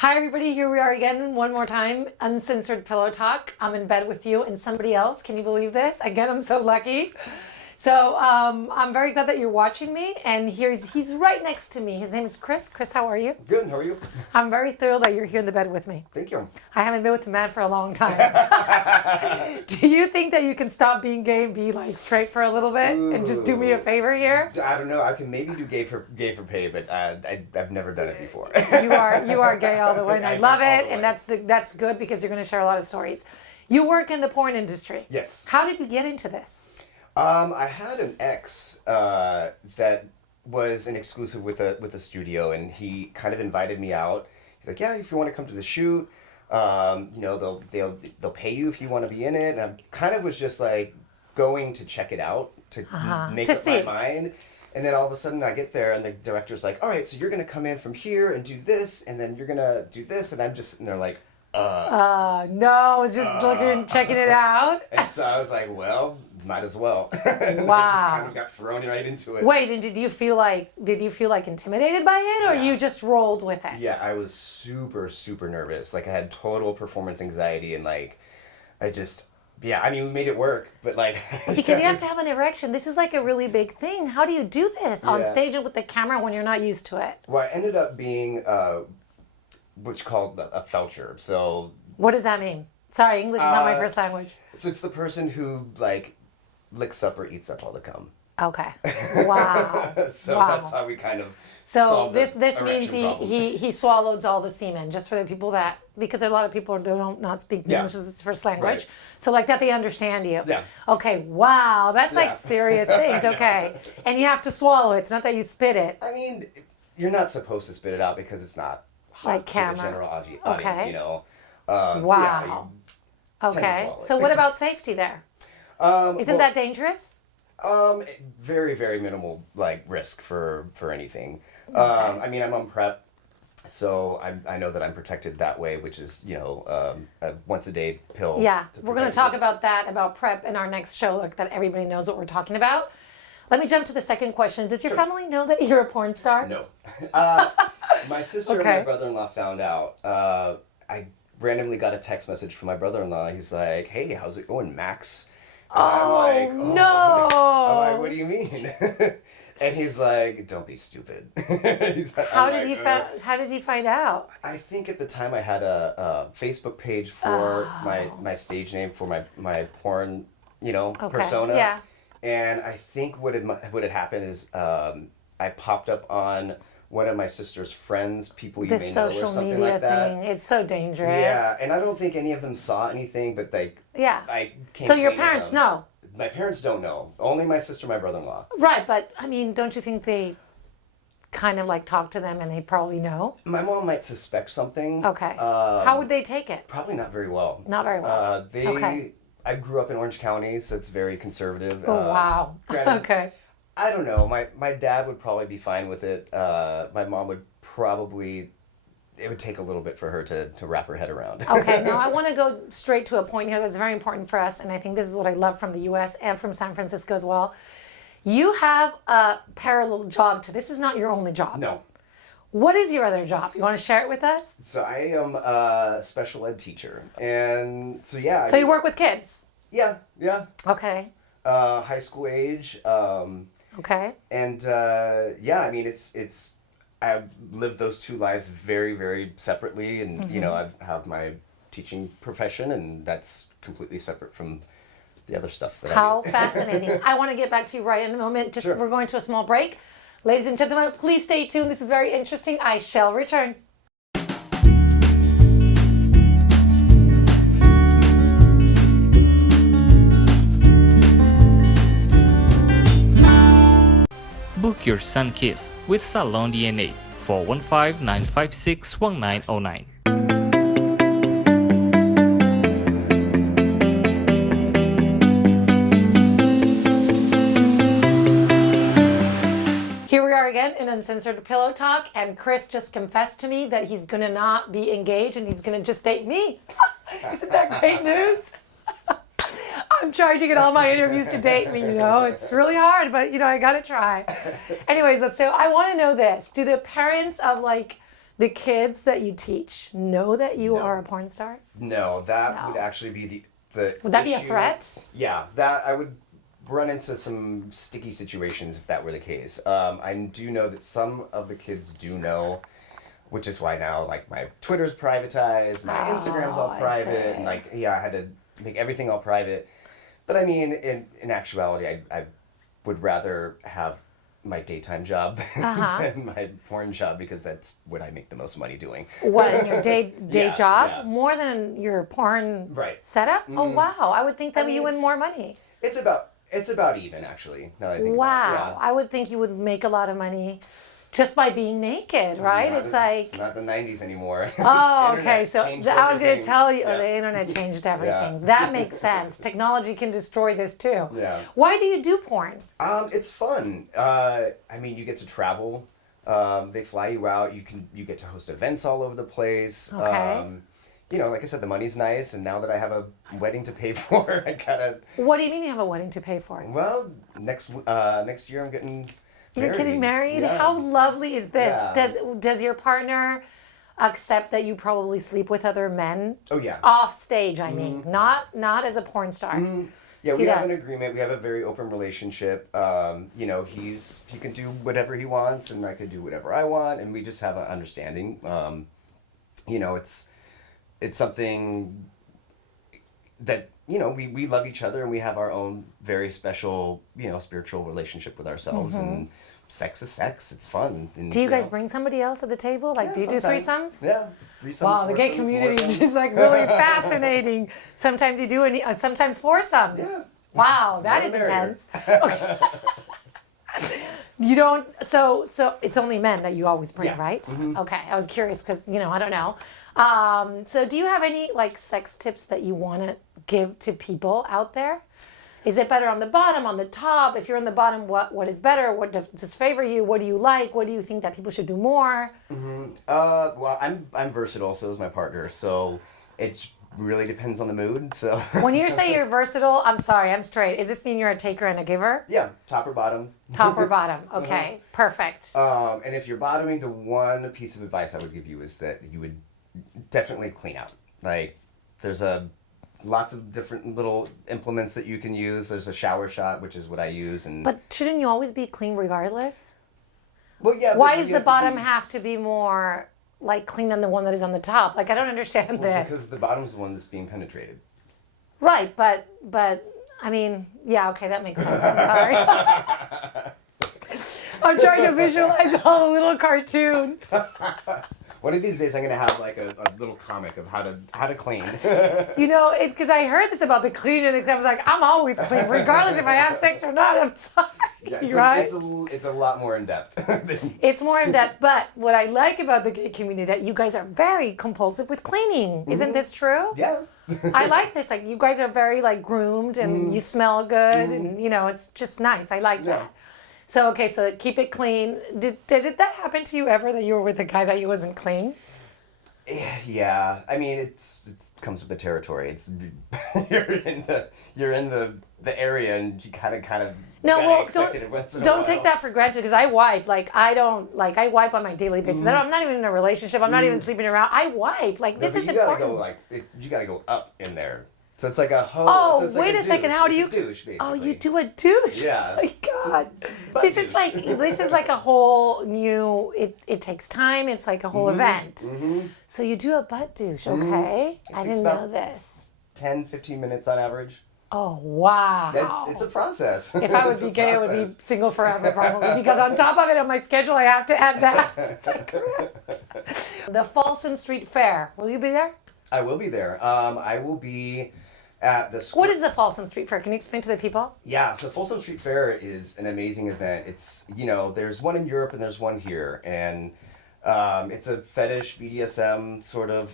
Hi, everybody. Here we are again, one more time. Uncensored Pillow Talk. I'm in bed with you and somebody else. Can you believe this? Again, I'm so lucky. So I'm very glad that you're watching me. And he's right next to me. His name is Kris. Kris, how are you? Good. How are you? I'm very thrilled that you're here in the bed with me. Thank you. I haven't been with a man for a long time. Do you think that you can stop being gay and be like straight for a little bit and just do me a favor here? I don't know. I can maybe do gay for pay, but I've never done it before. You are gay all the way, and I love it, and that's good because you're going to share a lot of stories. You work in the porn industry. Yes. How did you get into this? I had an ex that was an exclusive with a studio, and he kind of invited me out. He's like, "Yeah, if you want to come to the shoot, they'll pay you if you want to be in it." And I kind of was just like going to check it out to make up my mind. And then all of a sudden I get there and the director's like, "All right, so you're gonna come in from here and do this, and then you're gonna do this," and I'm just sitting there like, no, I was just looking, checking it out. And so I was like, well, might as well. And Wow. I just kind of got thrown right into it. Wait, and did you feel like intimidated by it, or you just rolled with it? Yeah, I was super nervous. Like I had total performance anxiety, and like I mean, we made it work, but like because you have to have an erection. This is like a really big thing. How do you do this on stage and with the camera when you're not used to it? Well, I ended up being what's called a felcher. So what does that mean? Sorry, English is not my first language. So it's the person who like licks up or eats up all the cum. Okay. Wow. So wow. that's how we kind of. So this means he swallowed all the semen, just for the people that, because a lot of people don't not speak English as its first language. Right. So like that they understand you. Yeah. Okay, wow, that's like serious things, okay. And you have to swallow it. It's not that you spit it. I mean, you're not supposed to spit it out because it's not hot like to camera. the general audience, you know. Wow. Okay. So what about safety there? Isn't that dangerous? Very, very minimal like risk for anything. Okay. I mean, I'm on prep, so I know that I'm protected that way, which is a once a day pill. Yeah, we're going to talk about prep in our next show, like that everybody knows what we're talking about. Let me jump to the second question. Does your family know that you're a porn star? No. My sister and my brother-in-law found out. I randomly got a text message from my brother-in-law. He's like, "Hey, how's it going, Max?" And I'm like, no! I'm like, "What do you mean?" And he's like, "Don't be stupid." How did he find out? I think at the time I had a Facebook page for my stage name for my porn, persona. Yeah. And I think what had happened is I popped up on one of my sister's friends, people you may know, or something like that. Thing. It's so dangerous. Yeah, and I don't think any of them saw anything, but I came. So your parents know? My parents don't know. Only my sister, my brother-in-law. Right, but I mean, don't you think they kind of like talk to them and they probably know? My mom might suspect something. Okay. How would they take it? Probably not very well. Not very well. I grew up in Orange County, so it's very conservative. Oh, wow. Okay. I don't know. My dad would probably be fine with it. My mom would probably. It would take a little bit for her to wrap her head around. Okay, now I want to go straight to a point here that's very important for us, and I think this is what I love from the U.S. and from San Francisco as well. You have a parallel job to this. Is not your only job. No. What is your other job? You want to share it with us? So I am a special ed teacher, and so yeah. So you work with kids? Yeah. Okay. High school age. Okay. And I mean it's I've lived those two lives very, very separately, and I have my teaching profession, and that's completely separate from the other stuff that How I do. fascinating. I want to get back to you right in a moment. Sure. We're going to a small break. Ladies and gentlemen, please stay tuned. This is very interesting. I shall return. Book your sun kiss with Salon DNA 415-956-1909. Here we are again in Uncensored Pillow Talk, and Kris just confessed to me that he's going to not be engaged and he's going to just date me. Isn't that great news? I'm trying to get all my interviews to date me, It's really hard, but, I got to try. Anyways, so I want to know this. Do the parents of, the kids that you teach know that you are a porn star? No, that would actually be the Would that be a issue. threat? Yeah, that I would run into some sticky situations if that were the case. I do know that some of the kids do know, which is why now like my Twitter's privatized, my Instagram's all private, and like I had to make everything all private. But I mean, in actuality, I would rather have my daytime job than my porn job, because that's what I make the most money doing. What, in your day job? Yeah. More than your porn setup? Mm-hmm. Oh, wow. I would think that you win more money. It's about even, actually, now that I think Wow. about it. Yeah. I would think you would make a lot of money just by being naked, right? It's not the 90s anymore. Oh, okay. So I was going to tell you, the internet changed everything. That makes sense. Technology can destroy this too. Yeah. Why do you do porn? It's fun. I mean, you get to travel. They fly you out. You get to host events all over the place. Okay. Like I said, the money's nice, and now that I have a wedding to pay for, I gotta. What do you mean you have a wedding to pay for? Well, next year I'm getting married. You're getting married? Yeah. How lovely is this? Yeah. Does your partner accept that you probably sleep with other men? Oh yeah. Off stage, I mean, not as a porn star. Yeah, we have an agreement. We have a very open relationship. He can do whatever he wants, and I can do whatever I want, and we just have an understanding. It's something that we love each other, and we have our own very special spiritual relationship with ourselves, and sex is sex. It's fun. And, do you guys bring somebody else at the table? Like, do you do threesomes? Yeah, threesomes. Wow, the gay community is just like really fascinating. Sometimes you do sometimes foursomes. Yeah. Wow, that is intense. Okay. You don't. So it's only men that you always bring, right? Mm-hmm. Okay, I was curious because I don't know. So do you have any like sex tips that you want to give to people out there? Is it better on the bottom, on the top? If you're on the bottom, what is better? What does favor you? What do you like? What do you think that people should do more? Mm-hmm. Well, I'm versatile, so is my partner. So it really depends on the mood. So when you say you're versatile, I'm sorry, I'm straight. Does this mean you're a taker and a giver? Yeah, top or bottom. Top or bottom. Okay, perfect. And if you're bottoming, the one piece of advice I would give you is that you would definitely clean out. Like, there's lots of different little implements that you can use. There's a shower shot, which is what I use, But shouldn't you always be clean regardless? Well, yeah. Why does the bottom have to be more like clean than the one that is on the top? Like, I don't understand this. Because the bottom's the one that's being penetrated. Right, but I mean, yeah, okay, that makes sense. I'm sorry. I'm trying to visualize a whole little cartoon. One of these days, I'm gonna have like a little comic of how to clean. Because I heard this about the cleaning, and I was like, I'm always clean, regardless if I have sex or not. I'm sorry. Yeah, it's a lot more in depth. It's more in depth, but what I like about the gay community that you guys are very compulsive with cleaning. Mm-hmm. Isn't this true? Yeah. I like this. Like, you guys are very like groomed, and you smell good, and it's just nice. I like that. So keep it clean. Did that happen to you ever, that you were with a guy that you wasn't clean? Yeah, I mean it comes with the territory. It's you're in the area, and you kind of don't take that for granted, because I wipe. Like, I wipe on my daily basis. I'm not even in a relationship. I'm not even sleeping around. I wipe. Like, this is important. You gotta go up in there. So it's like a hose. Oh, so it's wait a second. How do you? It's a douche, basically. Oh, you do a douche. Yeah. Oh my God. This is like a whole new. It takes time. It's like a whole event. Mm-hmm. So you do a butt douche, okay? I didn't know this. 10-15 minutes on average. Oh, wow. It's a process. If I would be gay, I would be single forever, probably, because on top of it, on my schedule, I have to add that. It's like, the Folsom Street Fair. Will you be there? I will be there. I will be at the school. What is the Folsom Street Fair? Can you explain to the people? Yeah, so Folsom Street Fair is an amazing event. It's, there's one in Europe and there's one here. And it's a fetish BDSM sort of...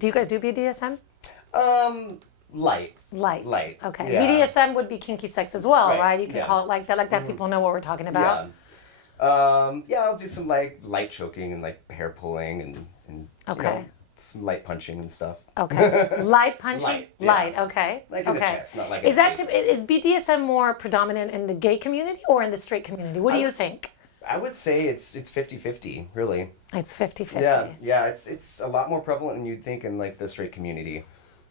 do you guys do BDSM? Light. Okay. Yeah. BDSM would be kinky sex as well, right? You can call it like that. Like that, people know what we're talking about. Yeah. I'll do some light choking and hair pulling and some light punching and stuff. Okay. Light punching? Light, okay. Like in the chest, not like is BDSM more predominant in the gay community or in the straight community? What do you think? I would say it's 50-50, really. It's 50-50. Yeah, it's a lot more prevalent than you'd think in like the straight community.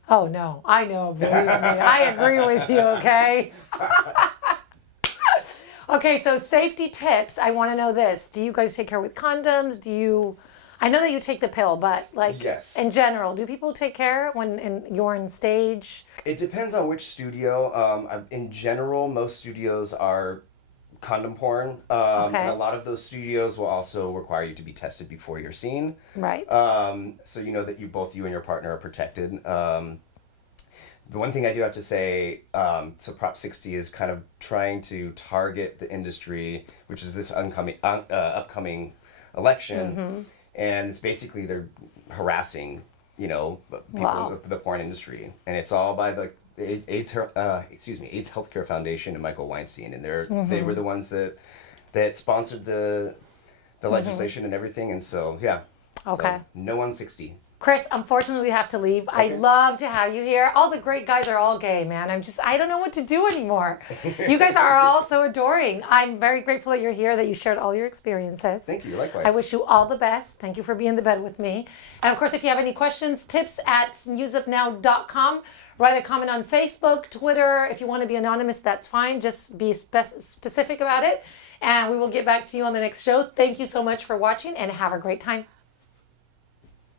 Oh no, I know, believe me. I agree with you, okay? Okay, so safety tips. I want to know this. Do you guys take care with condoms? I know that you take the pill, but like yes. In general, do people take care when you're in stage? It depends on which studio. In general, most studios are condom porn. Okay. And a lot of those studios will also require you to be tested before you're seen. Right. So you know that both you and your partner are protected. The one thing I do have to say, so Prop 60 is kind of trying to target the industry, which is this upcoming election, and it's basically they're harassing, people Wow. in the porn industry, and it's all by the AIDS Healthcare Foundation and Michael Weinstein, and they were the ones that sponsored the legislation and everything, and so yeah. Okay. So, no 160. Kris, unfortunately, we have to leave. Okay. I'd love to have you here. All the great guys are all gay, man. I don't know what to do anymore. You guys are all so adoring. I'm very grateful that you're here, that you shared all your experiences. Thank you, likewise. I wish you all the best. Thank you for being in the bed with me. And of course, if you have any questions, tips at newsupnow.com. Write a comment on Facebook, Twitter. If you want to be anonymous, that's fine. Just be specific about it. And we will get back to you on the next show. Thank you so much for watching and have a great time.